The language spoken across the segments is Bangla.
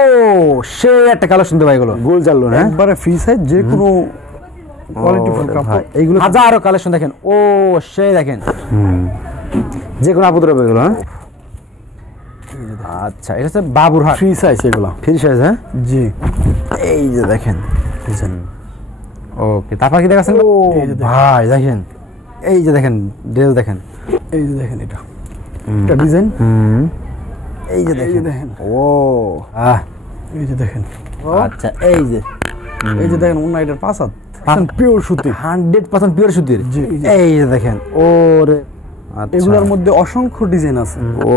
ও সে একটা কালেকশন তো ভাই, এগুলো গোল জানলো না একবারে ফ্রি সাইজ, যে কোনো কোয়ালিটি ফুল কাপড়, এইগুলো হাজারো কালেকশন দেখেন। ও সে দেখেন যে কোনো আপদ হবে এগুলো। হ্যাঁ আচ্ছা, এটা হচ্ছে বাবুরহাট ফ্রি সাইজ, এগুলো ফ্রি সাইজ। হ্যাঁ জি, এই যে দেখেন। ওকে, তারপর কি দেখাচ্ছেন? ও ভাই দেখেন, এই যে দেখেন ড্রেস দেখেন, এই যে দেখেন এটা ডিজাইন, এই যে দেখেন। ও এই যে দেখেন। আচ্ছা, এই যে দেখেন ওনা, এটার পাঁচাত পিওর সুতি, 100% পিওর সুতির। এই যে দেখেন। ওরে এগুলোর মধ্যে অসংখ্য ডিজাইন আছে। ও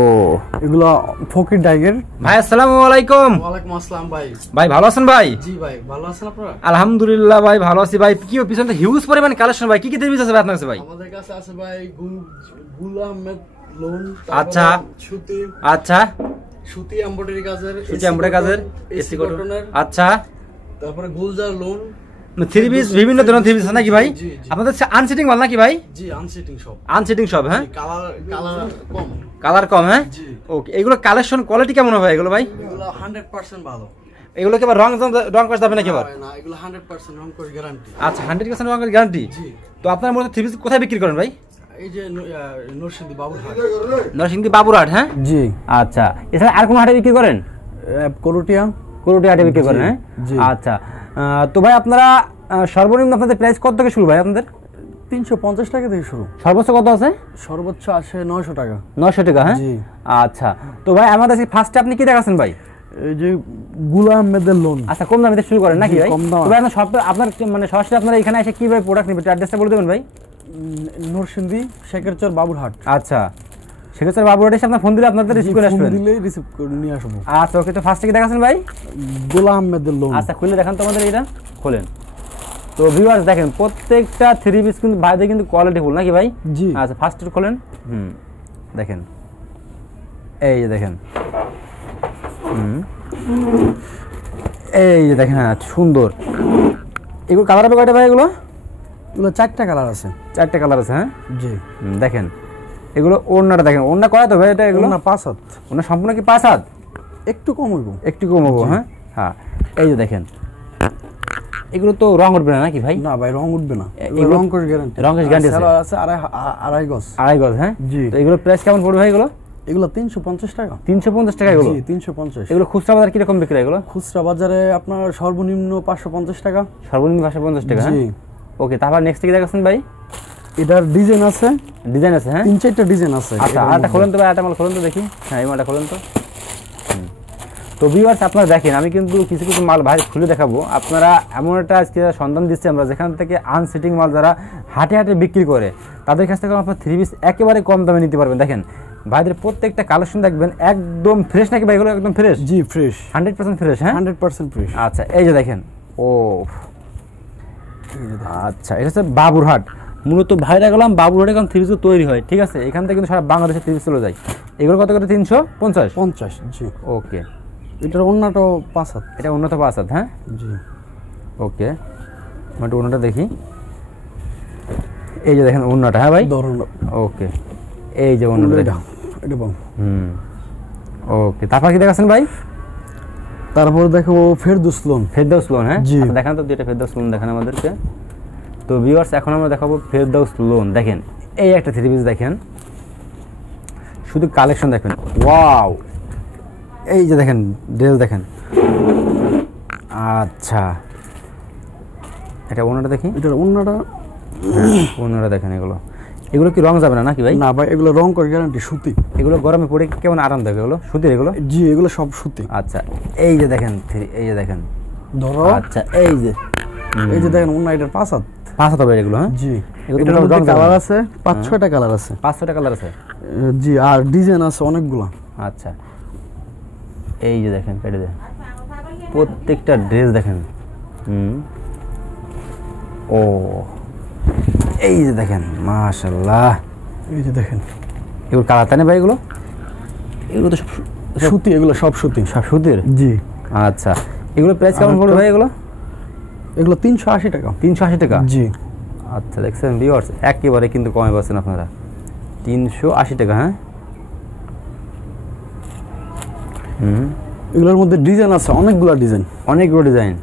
এগুলা ফকির ডাইগের। ভাই আসসালামু আলাইকুম। ওয়ালাইকুম আসসালাম ভাই। ভাই ভালো আছেন ভাই? জি ভাই, ভালো আছেন আপনারা? আলহামদুলিল্লাহ ভাই ভালো আছি ভাই। কি পিছনে হিউজ পরিমাণ কালেকশন ভাই, কি কি দেবি আছে ভাই আপনার কাছে ভাই? আমাদের কাছে আছে ভাই গুল আহমেদ লোন, আচ্ছা সুতি, আচ্ছা সুতি এমব্রয়ডারি কাজের, সুতি এমব্রয়ডারি কাজের, এসি কটনের, আচ্ছা তারপরে গুলজার লোন, থ্রি পিস, বিভিন্ন ধরনের থ্রি পিস নাকি ভাই? আপনাদের আনসিটিং মাল নাকি ভাই? জি আনসিটিং সব, আনসিটিং সব। হ্যাঁ কালার কম, কালার কম। হ্যাঁ ওকে, এগুলো কালেকশন কোয়ালিটি কেমন হবে এগুলো ভাই? এগুলো 100% ভালো। এগুলো কি আবার রং কষ যাবে নাকি আবার? না, এগুলো 100% রং কষ গ্যারান্টি। আচ্ছা 100% রং কষ গ্যারান্টি। জি। তো আপনার মধ্যে থ্রি পিস কোথায় বিক্রি করেন ভাই? এই যে নরসিংদী বাবুরহাট। নরসিংদী বাবুরহাট। হ্যাঁ জি। আচ্ছা, এছাড়া আর কোন হাটে বিক্রি করেন? করুটিয়া হাটে বিক্রি করেন। হ্যাঁ আচ্ছা, তো ভাই আপনারা সর্বনিম্ন আপনাদের প্রাইস কত থেকে শুরু ভাই আপনাদের? 350 টাকা থেকে শুরু। সর্বোচ্চ কত আছে? সর্বোচ্চ আছে 900 টাকা। 900 টাকা। হ্যাঁ আচ্ছা, তো ভাই আমাদের ফার্স্টে আপনি কি দেখাচ্ছেন ভাই? এই যে গুল আহমেদের লোন। আচ্ছা, কম দামে শুরু করেন নাকি ভাই? কম দাম। তবে আপনার মানে সরাসরি আপনারা এখানে এসে কিভাবে প্রোডাক্ট নেবেন অ্যাড্রেসটা বলে দেবেন ভাই? নরসিংদী শেখেরচর বাবুরহাট। আচ্ছা, শেখেরচর বাবুরহাটে এসে আপনার ফোন দিলে আপনাদের রিসিভ করে আসবেন। দিলেই রিসিভ করে নিয়ে আসবো। আচ্ছা ওকে, তো ফার্স্টে কি দেখাচ্ছেন ভাই? গুল আহমেদের লোন। আচ্ছা খুলে দেখান তো আমাদের এটা, খোলেন। তো ভিউয়ার্স দেখেন প্রত্যেকটা থ্রি পিস কিন্তু ভাইদের কিন্তু কোয়ালিটি ফুল নাকি ভাই? জি। আচ্ছা ফার্স্ট খোলেন। দেখেন, এই যে দেখেন, এই যে দেখেন। হ্যাঁ সুন্দর। এগুলো কালার হবে কয়টা ভাই? এগুলো 4টা কালার আছে। 4টা কালার আছে। হ্যাঁ জি। দেখেন এগুলো ওড়নাটা দেখেন, ওড়না কয় তো ভাই এটা? এগুলো না 5 হাত। ওড়না সম্পূর্ণ কি 5 হাত? একটু কম হইব, একটু কম হবো। হ্যাঁ হ্যাঁ, এই যে দেখেন এগুলো তো রং উঠবে না নাকি ভাই? না ভাই, রং উঠবে না, এগুলো রং কস গ্যারান্টি। রং কস গ্যারান্টি আছে আড়াই গজ। আড়াই গজ। হ্যাঁ জি। তো এগুলো প্রাইস কেমন পড়বে ভাই? এগুলো 350 টাকা। 350 টাকা এগুলো? জি 350। এগুলো খুচরা বাজার কি রকম বিক্রি? এগুলো খুচরা বাজারে আপনার সর্বনিম্ন 550 টাকা। সর্বনিম্ন 550 টাকা। জি। ওকে, তারপর নেক্সট কি দেখাচ্ছেন ভাই? এটার ডিজাইন আছে। ডিজাইন আছে। হ্যাঁ 3-4টা ডিজাইন আছে। আচ্ছা, আরেকটা খোলেন তো ভাই, আরেকটা মাল খোলেন তো দেখি। হ্যাঁ এই মালটা খোলেন তো। তো ভিউয়ার্স আপনারা দেখেন, আমি কিন্তু কিছু কিছু মাল ভাই খুলে দেখাবো। আপনারা এমন একটা আজকে সন্ধান দিচ্ছি আমরা, যেখান থেকে আনসিটিং মাল যারা হাটে হাটে বিক্রি করে তাদের কাছ থেকে আপনার থ্রি পিস একেবারে কম দামে নিতে পারবেন। দেখেন ভাইদের প্রত্যেকটা কালেকশন দেখবেন একদম ফ্রেশ নাকি ভাই? এগুলো একদম ফ্রেশ? জি ফ্রেশ, 100% ফ্রেশ। হ্যাঁ 100% ফ্রেশ। আচ্ছা এই যে দেখেন। ও আচ্ছা, এটা হচ্ছে বাবুরহাট। মূলত ভাইরা গেলাম বাবুরহাটে এখন থ্রি পিস তৈরি হয়, ঠিক আছে? এখান থেকে কিন্তু সারা বাংলাদেশে থ্রি পিস চলে যায়। এগুলো কত করে? 350? 50। জি। ওকে, এটার অন্যটাও 5 হাত। এটা উন্নত 5 হাত। হ্যাঁ জি। ওকে, একটু অন্যটা দেখি। এই যে দেখেন অন্যটা। হ্যাঁ ভাই ধরুন। ওকে, এই যে অন্যটা দেখেন। এটা বাম। ওকে, তারপর কি দেখাচ্ছেন ভাই? তারপর দেখো ফেরদৌস লোন। ফেরদৌস লোন। হ্যাঁ জি। দেখান তো দুইটা ফেরদৌস লোন দেখান আমাদেরকে। তো ভিউয়ার্স এখন আমরা দেখাবো ফেরদৌস লোন। দেখেন এই একটা থ্রি পিস দেখেন, শুধু কালেকশন দেখেন। ওয়াও, এই যে দেখেন ড্রেস দেখেন। আচ্ছা এটা অন্যটা দেখি। এটার অন্যটা অন্যটা দেখেন। এগুলো কি রং যাবে না নাকি ভাই? না ভাই, এগুলো রং করে গ্যারান্টি, সুতি। এগুলো গরমে পড়ে কেমন আরাম দেবে? এগুলো সুতির এগুলো? জি, এগুলো সব সুতি। আচ্ছা এই যে দেখেন, এই যে দেখেন। ধরো। আচ্ছা এই যে দেখেন অন্য, এটার 5 হাত। 5 হাত হবে এগুলো? হ্যাঁ জি। এগুলো এটার মধ্যে কালার আছে 5-6টা কালার আছে। 5-6টা কালার আছে। জি, আর ডিজাইন আছে অনেকগুলো। আচ্ছা এই যে দেখেন, পেটে দেখেন প্রত্যেকটা ড্রেস দেখেন। ও এই যে দেখেন, মাশাআল্লাহ। এই যে দেখেন এগুলো কালার তাই না ভাই? এগুলো তো সব সুতি, এগুলো সব সুতি। সব সুতির? জি। আচ্ছা, এগুলো প্রাইস কেমন পড়বে ভাই? এগুলো 380 টাকা। 380 টাকা? জি। আচ্ছা দেখছেন ভিউয়ার্স, একেবারে কিন্তু কমে পাচ্ছেন আপনারা। 380 টাকা। হ্যাঁ এগুলোর মধ্যে ডিজাইন আছে অনেকগুলো ডিজাইন। অনেকগুলো ডিজাইন।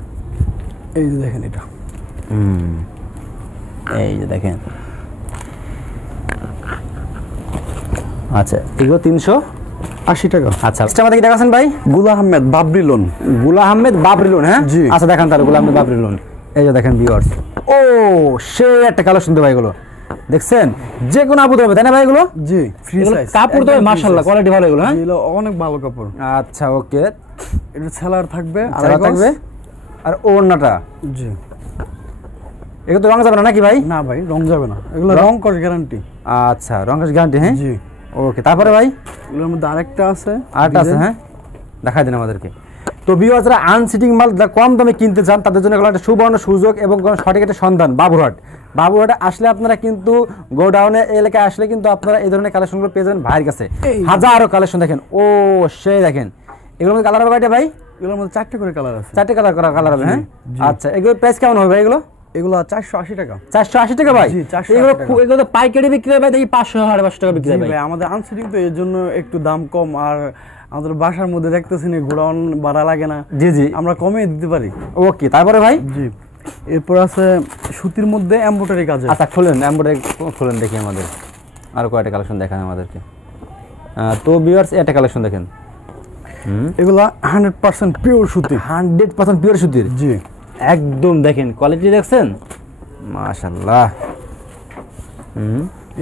এই যে দেখেন এটা, এই যে দেখেন। আচ্ছা এগুলো 380 টাকা। আচ্ছা আমাদের কি দেখাচ্ছেন ভাই? গুলা আহমেদ বাবরি লোন। গুলা আহমেদ বাবরি লোন, হ্যাঁ জি। আচ্ছা দেখান তাহলে গুলা আহমেদ বাবরি লোন। এই যে দেখেন ভিউয়ার্স, ও সে একটা কালার শুনতে ভাই, এগুলো দেখছেন যে কোনো আপু দেবে তাই না ভাই? এগুলো জি ফ্রি সাইজ কাপড় তো মাশাআল্লাহ কোয়ালিটি ভালো এগুলো, হ্যাঁ এগুলো অনেক ভালো কাপড়। আচ্ছা ওকে, এটা সেলার থাকবে আর থাকবে আর ওড়নাটা। জি এগুলো তো রং যাবে না নাকি ভাই? না ভাই রং যাবে না, এগুলো রং কস গ্যারান্টি। আচ্ছা রং কস গ্যারান্টি, হ্যাঁ জি ওকে। তারপরে ভাই এগুলোর মধ্যে আরেকটা আছে, আরেকটা আছে, হ্যাঁ দেখাই দিন আমাদেরকে। তো ভিউয়ার্স যারা আনসিটিং মাল কম দামে কিনতে চান তাদের জন্য একটা সুবর্ণ সুযোগ এবং সঠিক একটা সন্ধান বাবুরহাটে আসলে আপনারা কিন্তু গোডাউনে এলাকায় আসলে কিন্তু আপনারা এই ধরনের কালেকশনগুলো পেয়ে যাবেন ভাইয়ের কাছে। হাজারো কালেকশন দেখেন, ও সেই দেখেন এগুলোর মধ্যে কালার হবে কয়টা ভাই? এগুলোর মধ্যে 4টে করে কালার আছে। 4টে কালার হবে, হ্যাঁ আচ্ছা। এগুলোর প্রাইস কেমন হবে ভাই? এগুলো এগুলো 480 টাকা। 480 টাকা ভাই? জি 480 এগুলো টাকা। এগুলো তো পাইকারি বিক্রি হয় ভাই, দেখি 500 550 টাকা বিক্রি জি হয় ভাই। ভাই আমাদের আনসিটিং তো এর জন্য একটু দাম কম, আর আমাদের বাসার মধ্যে দেখতেছেন গোডাউন ভাড়া লাগে না, জি জি আমরা কমে দিতে পারি। ওকে তারপরে ভাই? জি এরপর আছে সুতির মধ্যে এমব্রয়ডারি কাজ। আচ্ছা খুলেন, এমব্রয়ডারি খুলেন দেখি আমাদের আর কয়টা কালেকশন দেখান আমাদেরকে। তো ভিউয়ার্স এটা কালেকশন দেখেন, এগুলা 100% পিওর সুতি। 100% পিওর সুতির, জি একদম দেখেন কোয়ালিটি দেখছেন মাশাআল্লাহ।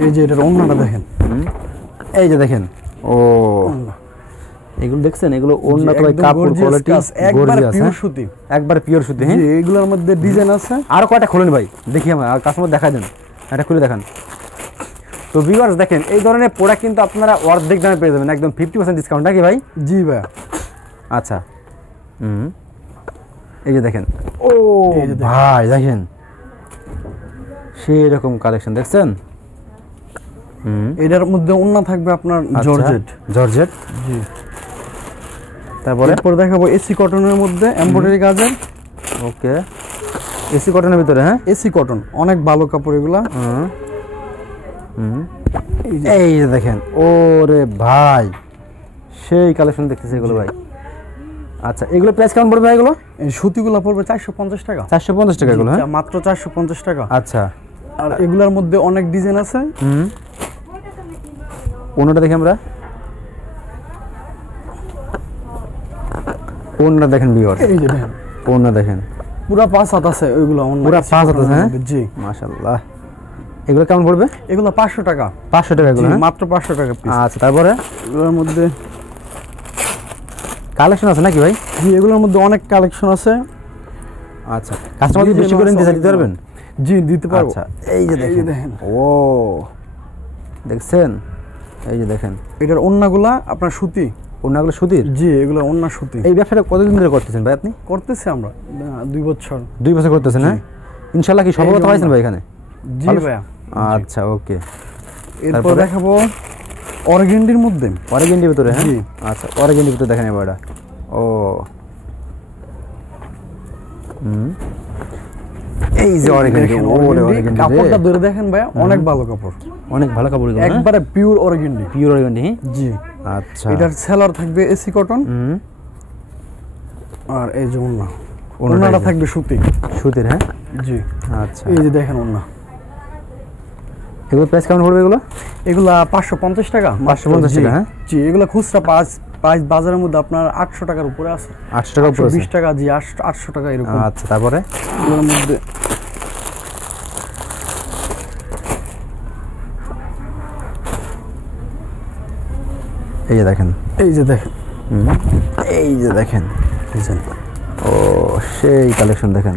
এই যে এটার ওড়নাটা দেখেন, এই যে দেখেন, ও এগুলো দেখছেন, এগুলো ওড়না তো ভাই কাপড় কোয়ালিটি একবার পিওর সুতি, একবার পিওর সুতি, হ্যাঁ জি এগুলোর মধ্যে ডিজাইন আছে। আর কয়টা খুলেন ভাই দেখি, আমরা আর কাস্টমার দেখাই দেন, এটা খুলে দেখান। তো ভিউয়ার্স দেখেন এই ধরনের প্রোডাক্ট কিন্তু আপনারা অর্ধেক দামে পেয়ে যাবেন, একদম 50% ডিসকাউন্ট নাকি ভাই? জি ভাই। আচ্ছা এই যে দেখেন, ও ভাই দেখেন সেই রকম কালেকশন দেখছেন। এটার মধ্যে ওড়না থাকবে আপনার জর্জেট। জর্জেট, জি তারপরে এরপর দেখাবো এসি কটনের মধ্যে এমব্রয়ডারি কাজের। ওকে এসি কটনের ভিতরে, হ্যাঁ এসি কটন অনেক ভালো কাপড় এগুলা। এই যে দেখেন, ওরে ভাই সেই কালেকশন দেখতেছি এগুলো ভাই। আচ্ছা এগুলো প্রাইস কেমন পড়বে ভাই? এগুলো এই সুতিগুলো পড়বে 450 টাকা। 450 টাকা এগুলো, হ্যাঁ মাত্র 450 টাকা। আচ্ছা আর এগুলোর মধ্যে অনেক ডিজাইন আছে। ওনাটা দেখি আমরা, ওনা দেখেন ভিউয়ার্স, এই যে দেখেন ওনা দেখেন পুরো 5 হাত আছে ওইগুলো, পুরো 5 হাত আছে, হ্যাঁ জি মাশাআল্লাহ। এগুলো কেমন পড়বে? এগুলো 500 টাকা। 500 টাকা এগুলো, হ্যাঁ মাত্র 500 টাকা পিস। আচ্ছা তারপরে এগুলোর মধ্যে কালেকশন আছে নাকি ভাই? জি এগুলোর মধ্যে অনেক কালেকশন আছে। আচ্ছা কাস্টমার যদি বেশি করে নিতে পারবেন? জি দিতে পারবো। আচ্ছা এই যে দেখেন, ও দেখছেন এই যে দেখেন, এটার ওড়নাগুলা আপনার সুতি। ওড়নাগুলো সুতির? জি এগুলো ওড়না সুতি। এই ব্যবসাটা কতদিন ধরে করতেছেন ভাই আপনি? করতেছি আমরা 2 বছর। 2 বছর করতেছেন, হ্যাঁ ইনশাআল্লাহ কি সফলতা পাইছেন ভাই এখানে? জি ভাইয়া। আচ্ছা ওকে। এরপর দেখাবো অর্গেন্ডির মধ্যে, অর্গেন্ডির ভিতরে, হ্যাঁ জি আচ্ছা অর্গেন্ডির ভিতরে দেখেন এবারটা, ও এই যে অর্গেন্ডি, ওরে অর্গেন্ডি কাপড়টা ধরে দেখেন ভাই অনেক ভালো কাপড়, অনেক ভালো কাপড় এগুলো, একবারে পিওর অর্গেন্ডি। পিওর অর্গেন্ডি, জি আচ্ছা এটার সেলার থাকবে এসি কটন। আর এই যে ওড়না, ওড়নাটা থাকবে সুতি, সুতির, হ্যাঁ জি আচ্ছা। এই যে দেখেন ওড়না, এগুলো প্রাইস কেমন পড়বে? এগুলো এগুলা 550 টাকা। 550 টাকা, হ্যাঁ জি এগুলা খুচরা প্রাইস বাজারের মধ্যে আপনার 800 টাকার উপরে আছে। 800 টাকা উপরে আছে, 20 টাকা, জি 800 টাকা এরকম। আচ্ছা তারপরে এগুলোর মধ্যে এই যে দেখেন, এই যে দেখেন, এই যে দেখেন ডিজাইন, ও সেই কালেকশন দেখেন,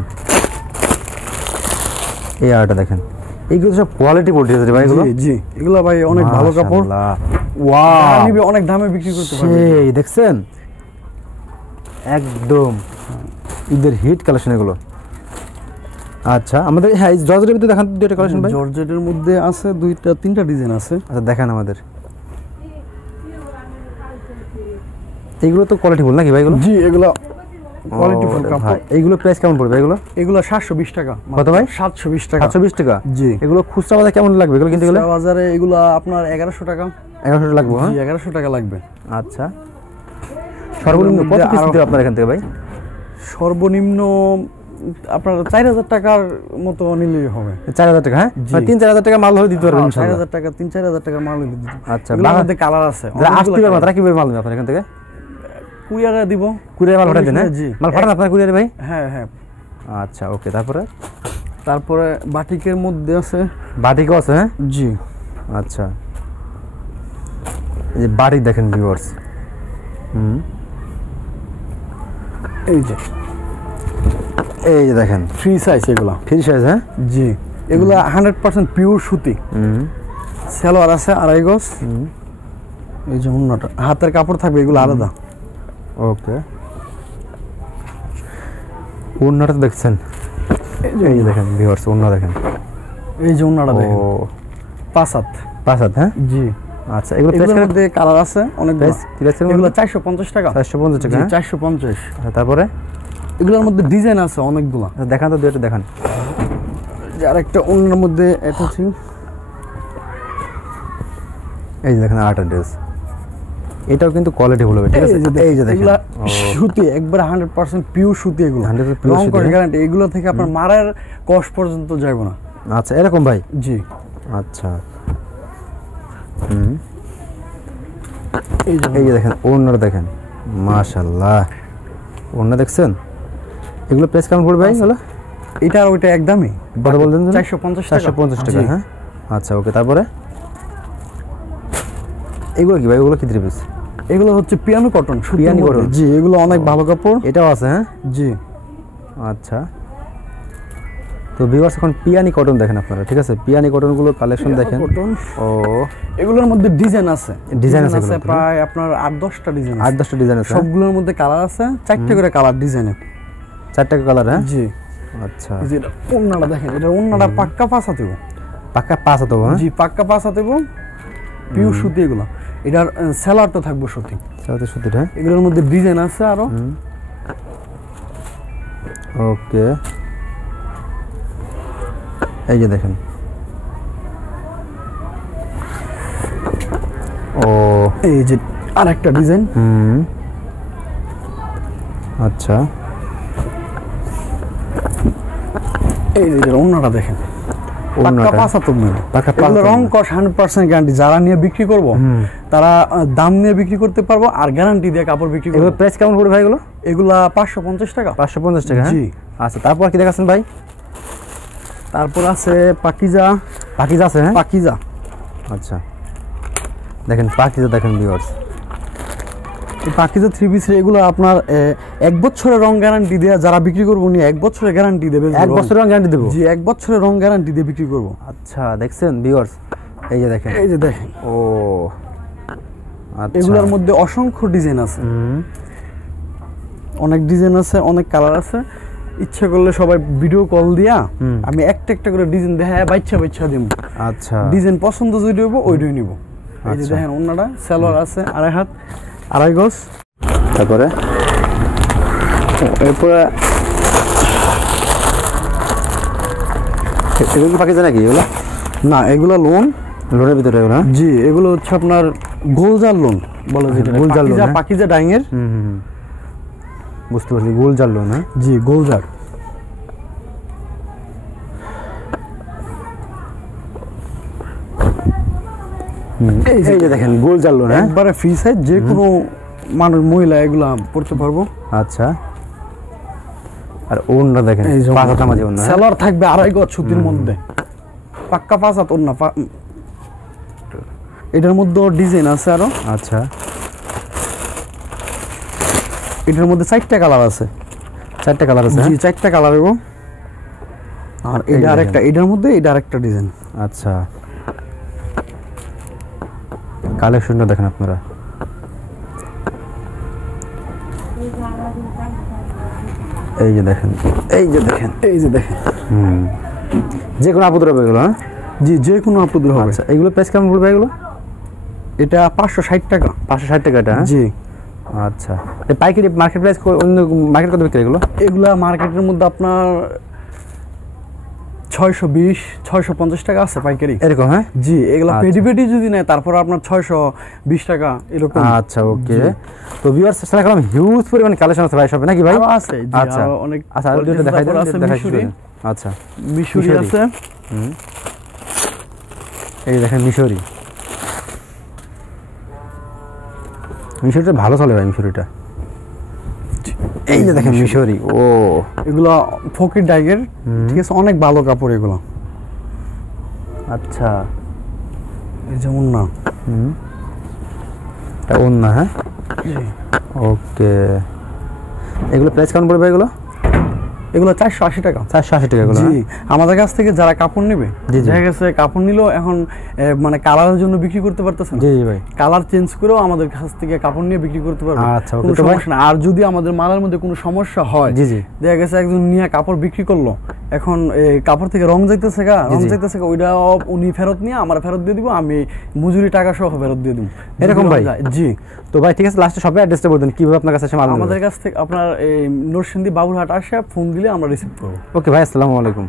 এই আরটা দেখেন, এইগুলো সব কোয়ালিটি বলতে ভাই এগুলো। জি জি এগুলো ভাই অনেক ভালো কাপড়, ওয়াও নিবে অনেক দামে বিক্রি করতে পারবে। সেই দেখছেন একদম ঈদের হিট কালেকশন এগুলো। আচ্ছা আমাদের, হ্যাঁ জর্জেটের ভিতরে দেখান দুইটা কালেকশন ভাই। জর্জেটের মধ্যে আছে 2-3টা ডিজাইন আছে। আচ্ছা দেখান আমাদের, এইগুলো তো কোয়ালিটি বল নাকি ভাই এগুলো? জি এগুলো কোয়ালিটি ফুল কাপড়। এইগুলো প্রাইস কেমন পড়বে এগুলো? এগুলো 720 টাকা। কত ভাই? 720 টাকা। 720 টাকা, জি এগুলো খুচরা বাজারে কেমন লাগবে এগুলো কিনতে গেলে? খুচরা বাজারে এগুলো আপনার 1100 টাকা। 1100 টাকা লাগবে, হ্যাঁ জি 1100 টাকা লাগবে। আচ্ছা সর্বনিম্ন কত মধ্যে পিস আরো- দিতে আপনার এখান থেকে ভাই? সর্বনিম্ন আপনার 4000 টাকার মতো নিলেই হবে। 4000 টাকা, হ্যাঁ জি। 3-4000 টাকা মাল হলে দিতে পারবেন 4000 টাকা 3-4000 টাকার মাল দিতে। আচ্ছা, এগুলোর বাংলা- মধ্যে কালার আছে, যারা আসতে অনেকগুলো পারবে colour। তারা কিভাবে মাল নেবে আপনার এখান থেকে? কুরিয়ারে দিব। কুরিয়ার মাল পাঠাই দেন, হ্যাঁ? জি। মাল পাঠান আপনার কুরিয়ারে ভাই? হ্যাঁ হ্যাঁ। আচ্ছা, ওকে। তারপরে বাটিকের মধ্যে আছে। বাটিকও আছে, হ্যাঁ? জি। আচ্ছা, এই যে বাটিক দেখেন ভিউয়ার্স, এই যে এই যে দেখেন ফ্রি সাইজ এগুলা। ফ্রি সাইজ, হ্যাঁ? জি, এগুলা 100% পিওর সুতি। সালোয়ার আছে 2.5 গজ। এই যে অন্যটা হাতের কাপড় থাকবে, এগুলো আলাদা। ওকে, ওন্নাটা দেখছেন? এই যে দেখেন ভিউয়ার্স, ওন্না দেখেন। এই যে অন্যটা ও, দেখেন 5 হাত। 5 হাত, হ্যাঁ? জি। আচ্ছা, এগুলো এগুলোর প্রাইস মধ্যে কালার আছে অনেক। প্রাইস কি আছে? এগুলো 450 টাকা। 450 টাকা, জি, হ্যাঁ? 450। আচ্ছা, তারপরে এগুলোর মধ্যে ডিজাইন আছে অনেকগুলা। দেখান তো, দুইটা দেখান। যে আরেকটা অন্যের মধ্যে এটা ছিল। এই যে দেখেন আর্ট ড্রেস, এটাও কিন্তু কোয়ালিটি ভালো হবে, ঠিক আছে? এই যে দেখেন, এগুলা ও, সুতি, একবার 100% পিওর সুতি এগুলো। 100% pure রং সুতি, কস হ্যাঁ? গ্যারান্টি। এগুলো থেকে আপনার মারার কষ পর্যন্ত যাবে না। আচ্ছা, এরকম ভাই? জি। আচ্ছা, এই যে এই যে দেখেন ওন্নাটা দেখেন, মাশাআল্লাহ, ওন্না দেখছেন? এগুলো প্রাইস কেমন পড়বে ভাই? হলো এটা আর ওইটা একদমই কত বললেন? 450 টাকা। 450 টাকা, জি। হ্যাঁ? আচ্ছা, ওকে। তারপরে এগুলো কি ভাই? এগুলো কি 3 পিস? এগুলো হচ্ছে পিয়ানো কটন, পিয়ানো cotton? জি, এগুলো অনেক ভালো কাপড়। এটাও আছে, হ্যাঁ? জি। আচ্ছা, তো ভিউয়ার্স এখন পিয়ানি কটন দেখেন আপনারা, ঠিক আছে? পিয়ানি কটনগুলো কালেকশন দেখেন। কটন। ও, এগুলোর মধ্যে ডিজাইন আছে। ডিজাইন আছে এগুলোর প্রায় আপনার 8-10টা ডিজাইন আছে। 8-10টা ডিজাইন আছে, হ্যাঁ? সবগুলোর মধ্যে কালার আছে, 4টে করে কালার ডিজাইনে। 4 টাকা কালার, হ্যাঁ? জি। আচ্ছা, এই যে এটা ওন্নাটা দেখেন, এটা ওন্নাটা পাক্কা 5 হাতে। পাক্কা 5 হতো, হ্যাঁ? জি, পাক্কা 5 হাতে পিওর সুতি এগুলো। এটার সেলারটা থাকবে সুতি। সাথে সুতি, হ্যাঁ? এগুলোর মধ্যে ডিজাইন আছে আরো। ওকে, এই যে দেখেন। ও, এই যে আরেকটা ডিজাইন। আচ্ছা, এই যে ওন্নাটা দেখেন, পাক্কা ওন্নাটা 5 হাতে মিলে। পাক্কা 5 এগুলো হাতে রং মিলে। কস 100% গ্যারান্টি। যারা নিয়ে বিক্রি করব তারা দাম নিয়ে বিক্রি করতে পারবো, আর গ্যারান্টি দিয়ে কাপড় বিক্রি করব। এগুলো প্রাইস কেমন পড়বে ভাই এগুলো? এগুলা 550 টাকা। 550 টাকা, হ্যাঁ? জি। আচ্ছা, তারপর কি দেখাচ্ছেন ভাই? তারপর আছে পাকিজা। পাকিজা আছে, হ্যাঁ? পাকিজা। আচ্ছা, দেখেন পাকিজা দেখেন ভিউয়ার্স, এই পাকিজা 3 পিস এগুলো আপনার 1 বছরের রং গ্যারান্টি দিয়ে যারা বিক্রি করবো উনি 1 বছরের গ্যারান্টি দেবে। 1 বছরের গ্যারান্টি দেবো? জি, 1 বছরের রং গ্যারান্টি দিয়ে বিক্রি করব। আচ্ছা, দেখছেন ভিউয়ার্স, এই যে দেখেন। এই যে দেখেন, ও, আচ্ছা, এগুলোর মধ্যে অসংখ্য ডিজাইন আছে। অনেক ডিজাইন আছে, অনেক কালার আছে। ইচ্ছা করলে সবাই ভিডিও কল দিয়া আমি একটা একটা করে ডিজাইন দেখায় বাচ্চা দিব। আচ্ছা, ডিজাইন পছন্দ যদি হইব ওইটাই নিব। এই যে আচ্ছা। দেখেন ওন্নাটা, সালোয়ার আছে 2.5 হাত 2.5 গজ। তারপরে এরপরে এগুলো কি পাকিজা নাকি এগুলো? না, এগুলো লোন। লোনের ভিতরে এগুলো, হ্যাঁ? জি, এগুলো হচ্ছে আপনার গোলজার লোন বলে, যেটা গোলজার লোন, হ্যাঁ? পাকিজা ডাইং এর। বুঝতে পারছি, গোলজার লোন, হ্যাঁ? জি, গোলজার। এই যে দেখেন গোলজার লোন, হ্যাঁ? একবারে ফ্রি সাইজ, যে কোনো মানুষ মহিলা এগুলা পড়তে পারবো। আচ্ছা, আর ওন্না দেখেন, এই যে 5 হাতের মাঝে ওন্না, হ্যাঁ? সালোয়ার থাকবে 2.5 গজ সুতির মধ্যে, পাক্কা 5 হাত ওন্না। এটার মধ্যে ডিজাইন আছে আরো। আচ্ছা, এটার মধ্যে 4টা কালার আছে। 4টা কালার আছে, জি, হ্যাঁ? 4টা কালার হইব। আর এই এটা যে আরেকটা, এটার মধ্যে এটা আরেকটা ডিজাইন। আচ্ছা, কালেকশনটা দেখেন আপনারা, এই যে দেখেন, এই যে দেখেন, এই যে দেখেন। যে কোনো আপদ হবে এগুলো, হ্যাঁ? জি, যে কোনো আপুদের হবে। আচ্ছা, এগুলো প্রাইস কেমন পড়বে এগুলো? এটা 560 টাকা। 560 টাকা এটা, হ্যাঁ? জি। আচ্ছা, এই পাইকারি মার্কেট প্রাইস অন্য মার্কেট কত বিক্রি এগুলো? এগুলা মার্কেটের মধ্যে আপনার 620 650 টাকা আছে পাইকারি। এরকম হ্যাঁ। জি, এগুলা আচ্ছা। পেডি পেডি যদি নেয় তারপর আপনার 620 টাকা এরকম। আচ্ছা ওকে। তো ভিউয়ার্স সেটা করলাম হিউজ পরিমাণ কালেকশন আছে ভাই সবে নাকি ভাই? আরো আছে জি, আচ্ছা আরো অনেক। আচ্ছা আর দুটো দেখাই দেন, আছে দেখাই মিশরি। আচ্ছা মিশরি মিশরি। আছে। এই দেখেন মিশরি, মিশরিটা ভালো চলে ভাই মিশরিটা। এই যে দেখেন মিশরি, ও এগুলা ফকির ডাইগের, ঠিক আছে, অনেক ভালো কাপড় এগুলো। আচ্ছা এই যেমন না এটা ওন্না হ্যাঁ। ওকে, এগুলো প্রাইস কেমন পড়বে এগুলো? এগুলো 480 টাকা। 480 টাকা এগুলো? জি, আমাদের কাছ থেকে যারা কাপড় নেবে, জি, জি। দেখা গেছে কাপড় নিলেও এখন মানে কালারের জন্য বিক্রি করতে পারতেছে না। জি জি ভাই। কালার চেঞ্জ করেও আমাদের কাছ থেকে কাপড় নিয়ে বিক্রি করতে পারবে। আচ্ছা, ওকে কোনো তো ভাই। সমস্যা না। আর যদি আমাদের মালের মধ্যে কোনো সমস্যা হয়, জি, জি। দেখা গেছে একজন নিয়ে কাপড় বিক্রি করলো, এখন এই কাপড় থেকে রং যাইতেছে গা, ওইটা উনি ফেরত নিয়ে আমার ফেরত দিয়ে দিব, আমি মজুরি টাকা সহ ফেরত দিয়ে দিব। এরকম ভাই? জি। তো ভাই ঠিক আছে, লাস্টে সবাই অ্যাড্রেসটা বলতেন কিভাবে আপনার কাছে এসে মাল নেবে? আমাদের কাছ থেকে আপনার এই নরসিংদী বাবুরহাট আসে ফোন দিলে আমরা রিসিভ করবো। ওকে ভাই, আসসালামু আলাইকুম।